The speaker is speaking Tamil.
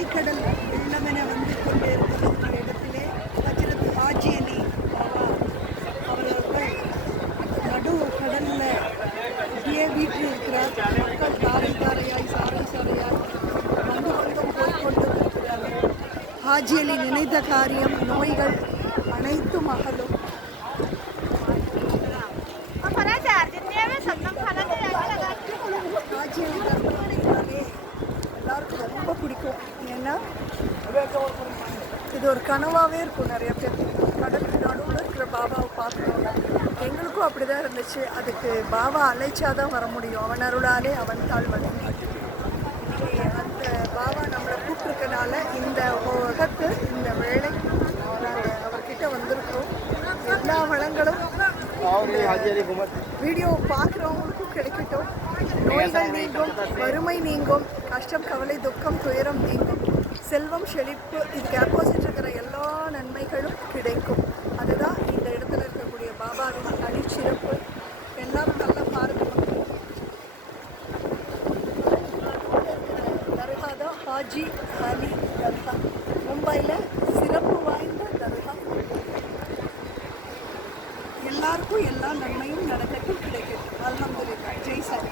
அலைக்கடல் வெள்ளமென வந்து கொண்டிருக்கிற இடத்திலே ஹஜ்ரத் ஹாஜி அலி பாபா அவர்கள் நடு கடலில் இப்படியே வீட்டில் இருக்கிறார். மக்கள் தாரை தாரையாய் சாரை சாரையாய் வந்து கொண்டும் போய்கொண்டும் இருக்கிறார்கள். ஹாஜி அலி நினைத்த காரியம் நோய்கள் அனைத்தும் அகலும். ஹாஜி அலி தர்பாரே எல்லாருக்கும் ரொம்ப பிடிக்கும். ஏன்னா இது ஒரு கனவாகவே இருக்கும். நிறைய பேர் கடலுக்கு நடுவில் இருக்கிற பாபாவை பார்க்கணும். எங்களுக்கும் அப்படி தான் இருந்துச்சு. அதுக்கு பாபா அழைச்சாதான் வர முடியும். அவன் அருளாலே அவன் தாள் வணங்கி அந்த பாபா நம்மளை கூப்பிட்டுருக்கனால இந்த உலகத்து இந்த வேலை நாங்கள் அவர்கிட்ட வந்திருக்கிறோம். எல்லா வளங்களும் வீடியோ பார்க்குறவங்களுக்கும் கிடைக்கட்டும். நோய்கள் நீங்கும், வறுமை நீங்கும், கஷ்டம் கவலை துக்கம் துயரம் நீங்கும், செல்வம் செழிப்பு, இதுக்கு ஆப்போசிட் இருக்கிற எல்லா நன்மைகளும் கிடைக்கும். அதுதான் இந்த இடத்துல இருக்கக்கூடிய பாபாவின் அடிச்சிறப்பு. எல்லாரும் நல்லா பாருங்க. தர்கா தான் ஹாஜி அலி தர்கா. மும்பையில் சிறப்பு வாய்ந்த தர்கா. எல்லாருக்கும் எல்லா நன்மையும் நடக்கட்டும், கிடைக்கட்டும். அல்ஹம்துலில்லாஹ். ஜெய் சாய்.